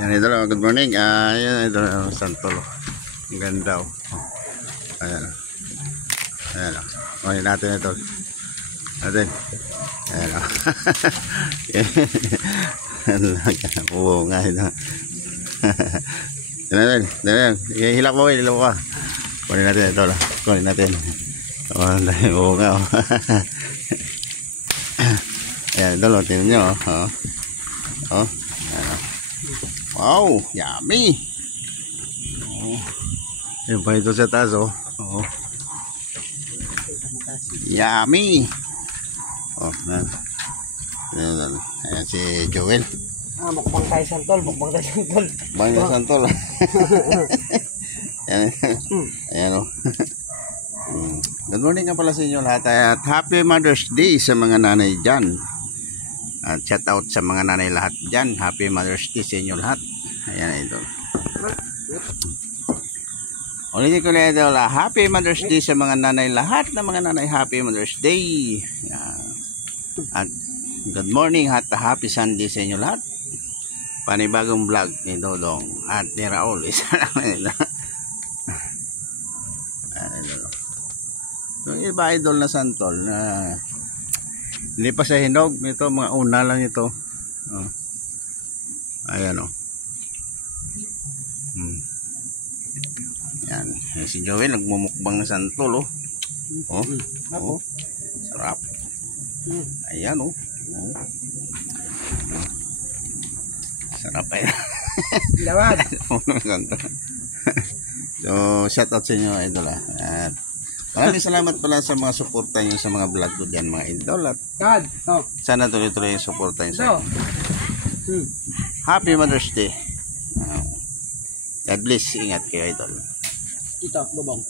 Yan idol, good morning. Yan idol, Santol. Ang ganda oh. Ayan. Ayan oh. Okay natin ito. Natin. Ayan oh. Oo nga ito. Yan natin. Hilak mo, hilak mo ka. Kunin natin ito. Kunin natin. Oo nga oh. Ayan idol, tingnan nyo oh. Oh. Ayan oh. Wow, yummy. Oh. Ayun pa ito sa taas oh. Oh. Yummy. Oh, ayan. Ayan si Joel. Mukbang tayo Santol, mukbang tayo Santol. Mukbang tayo Santol. Ayan. Ayan oh. Good morning nga pala sa inyo lahat at Happy Mother's Day sa mga nanay dyan. At shout out sa mga nanay lahat dyan. Happy Mother's Day sa inyo lahat. Ayan ito. Ulitin ko na ito. Happy Mother's Day sa mga nanay lahat na mga nanay. Happy Mother's Day. Ayan. At good morning at happy Sunday sa inyo lahat. Panibagong vlog ni Dodong at ni Raul. Isa lang nila. Yung iba idol na Santol na hindi pa sa hinog nito, mga una lang ito oh. Ayan oh. Yan si Joel nagmumukbang ng Santol oh. Oh. Oh. Sarap. Ayan oh. Oh. Sarap eh. Lawad. So shout out sa inyo idol at maraming salamat pala sa mga suporta nyo sa mga vlog ko dyan mga idol at sana tuloy-tuloy yung suporta nyo sa Happy Mother's Day. God bless, ingat kayo idol. Ito, bubong.